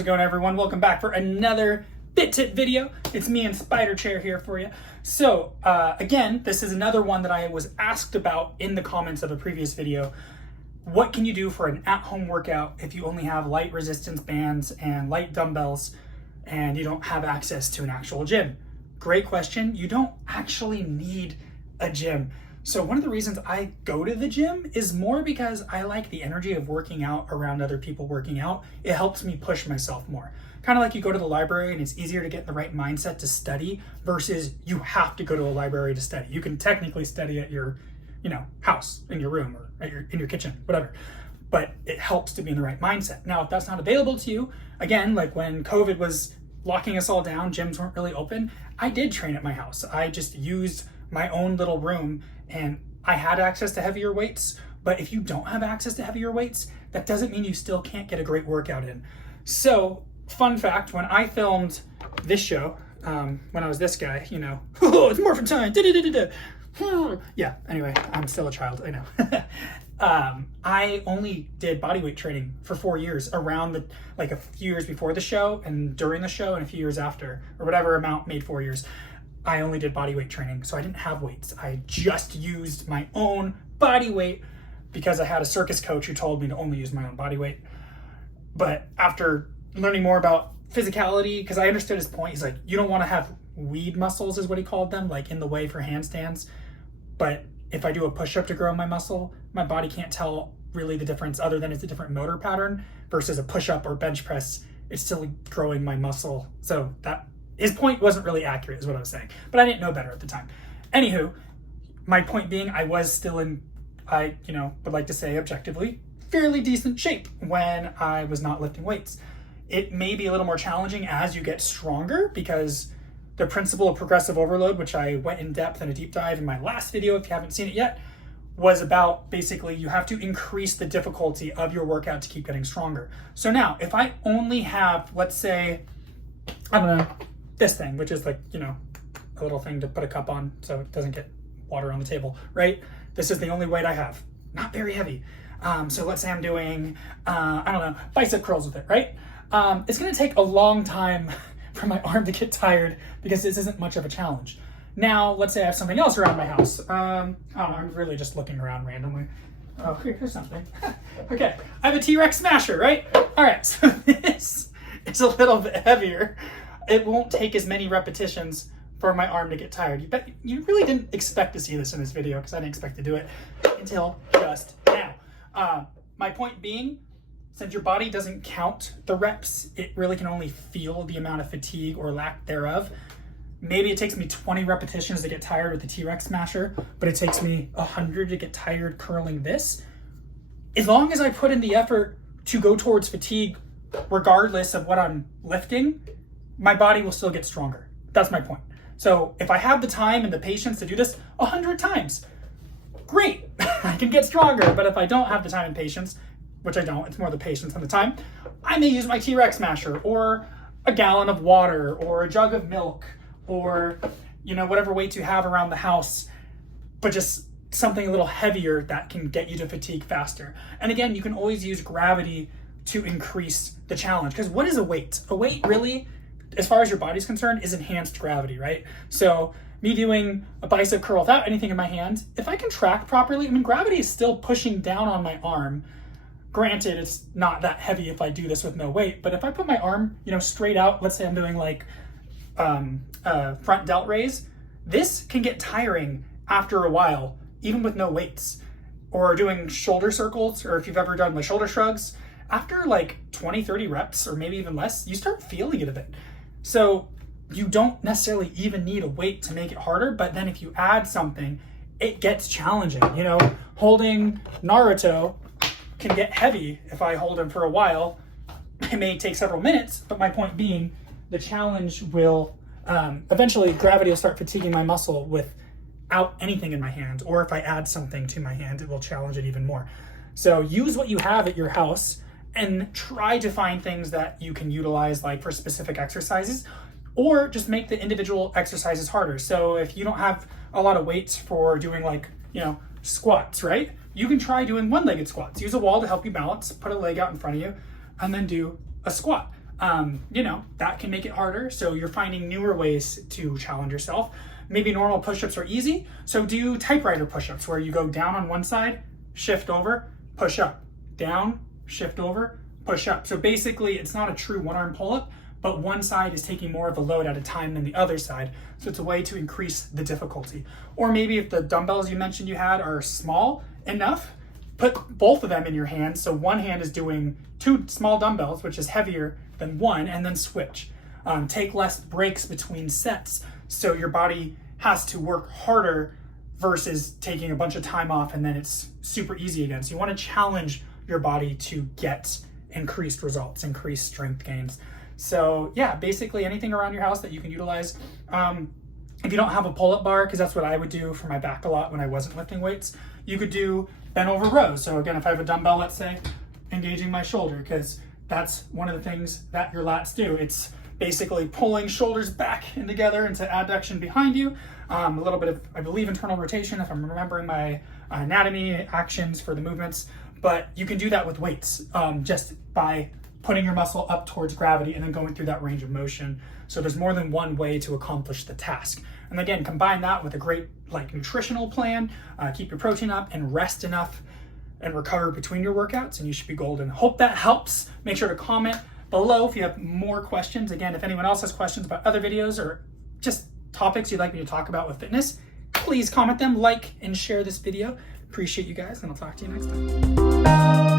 How's it going, everyone? Welcome back for another Fit Tip video. It's me and Spider Chair here for you. So again, this is another one that I was asked about in the comments of a previous video. What can you do for an at-home workout if you only have light resistance bands and light dumbbells and you don't have access to an actual gym? Great question. You don't actually need a gym. So one of the reasons I go to the gym is more because I like the energy of working out around other people working out. It helps me push myself more. Kind of like you go to the library and it's easier to get in the right mindset to study versus you have to go to a library to study. You can technically study at your, house, in your room, or in your kitchen, whatever. But it helps to be in the right mindset. Now, if that's not available to you, again, like when COVID was locking us all down, gyms weren't really open, I did train at my house. I just used my own little room and I had access to heavier weights. But if you don't have access to heavier weights, that doesn't mean you still can't get a great workout in. So, fun fact, when I filmed this show, when I was this guy, it's morphin' time, yeah, anyway, I'm still a child, I know. I only did bodyweight training for 4 years around a few years before the show and during the show and a few years after, or whatever amount made 4 years. I only did bodyweight training, so I didn't have weights. I just used my own body weight because I had a circus coach who told me to only use my own body weight. But after learning more about physicality, because I understood his point, he's like, you don't want to have weed muscles is what he called them, like in the way for handstands. But if I do a push-up to grow my muscle, my body can't tell really the difference other than it's a different motor pattern versus a push-up or bench press. It's still growing my muscle. So that his point wasn't really accurate is what I was saying, but I didn't know better at the time. Anywho, my point being, I was still in, would like to say objectively, fairly decent shape when I was not lifting weights. It may be a little more challenging as you get stronger because the principle of progressive overload, which I went in depth in a deep dive in my last video, if you haven't seen it yet, was about basically you have to increase the difficulty of your workout to keep getting stronger. So now, if I only have, let's say, this thing, which is a little thing to put a cup on so it doesn't get water on the table, right? This is the only weight I have. Not very heavy. So let's say I'm doing, bicep curls with it, right? It's gonna take a long time for my arm to get tired because this isn't much of a challenge. Now, let's say I have something else around my house. I'm really just looking around randomly. Oh, here's something. Okay, I have a T-Rex smasher, right? All right, so this is a little bit heavier. It won't take as many repetitions for my arm to get tired. You really didn't expect to see this in this video because I didn't expect to do it until just now. My point being, since your body doesn't count the reps, it really can only feel the amount of fatigue or lack thereof. Maybe it takes me 20 repetitions to get tired with the T-Rex smasher, but it takes me 100 to get tired curling this. As long as I put in the effort to go towards fatigue, regardless of what I'm lifting, my body will still get stronger. That's my point. So if I have the time and the patience to do this 100 times, great, I can get stronger. But if I don't have the time and patience, which I don't, it's more the patience than the time, I may use my T-Rex smasher or a gallon of water or a jug of milk or, whatever weights you have around the house, but just something a little heavier that can get you to fatigue faster. And again, you can always use gravity to increase the challenge. Because what is a weight? A weight really, as far as your body's concerned, is enhanced gravity, right? So me doing a bicep curl without anything in my hand, if I can track properly, gravity is still pushing down on my arm. Granted, it's not that heavy if I do this with no weight, but if I put my arm, straight out, let's say I'm doing front delt raise, this can get tiring after a while, even with no weights. Or doing shoulder circles, or if you've ever done the shoulder shrugs, after 20, 30 reps, or maybe even less, you start feeling it a bit. So you don't necessarily even need a weight to make it harder, but then if you add something, it gets challenging. Holding Naruto can get heavy if I hold him for a while. It may take several minutes, but my point being, the challenge will, eventually gravity will start fatiguing my muscle without anything in my hand, or if I add something to my hand, it will challenge it even more. So use what you have at your house and try to find things that you can utilize for specific exercises, or just make the individual exercises harder. So if you don't have a lot of weights for doing squats, right? You can try doing one-legged squats. Use a wall to help you balance, put a leg out in front of you, and then do a squat. you know, that can make it harder. So you're finding newer ways to challenge yourself. Maybe normal push-ups are easy, so do typewriter push-ups where you go down on one side, shift over, push up, down, shift over, push up. So basically it's not a true one-arm pull-up, but one side is taking more of the load at a time than the other side. So it's a way to increase the difficulty. Or maybe if the dumbbells you mentioned you had are small enough, put both of them in your hands. So one hand is doing 2 small dumbbells, which is heavier than one, and then switch. Take less breaks between sets, so your body has to work harder versus taking a bunch of time off and then it's super easy again. So you want to challenge your body to get increased results, increased strength gains. So yeah, basically anything around your house that you can utilize. If you don't have a pull-up bar, because that's what I would do for my back a lot when I wasn't lifting weights, you could do bent over rows. So again, if I have a dumbbell, let's say, engaging my shoulder, because that's one of the things that your lats do. It's basically pulling shoulders back and together into adduction behind you. A little bit of, I believe, internal rotation if I'm remembering my anatomy actions for the movements. But you can do that with weights, just by putting your muscle up towards gravity and then going through that range of motion. So there's more than one way to accomplish the task. And again, combine that with a great nutritional plan, keep your protein up and rest enough and recover between your workouts, and you should be golden. Hope that helps. Make sure to comment below if you have more questions. Again, if anyone else has questions about other videos or just topics you'd like me to talk about with fitness, please comment them, like, and share this video. Appreciate you guys, and I'll talk to you next time.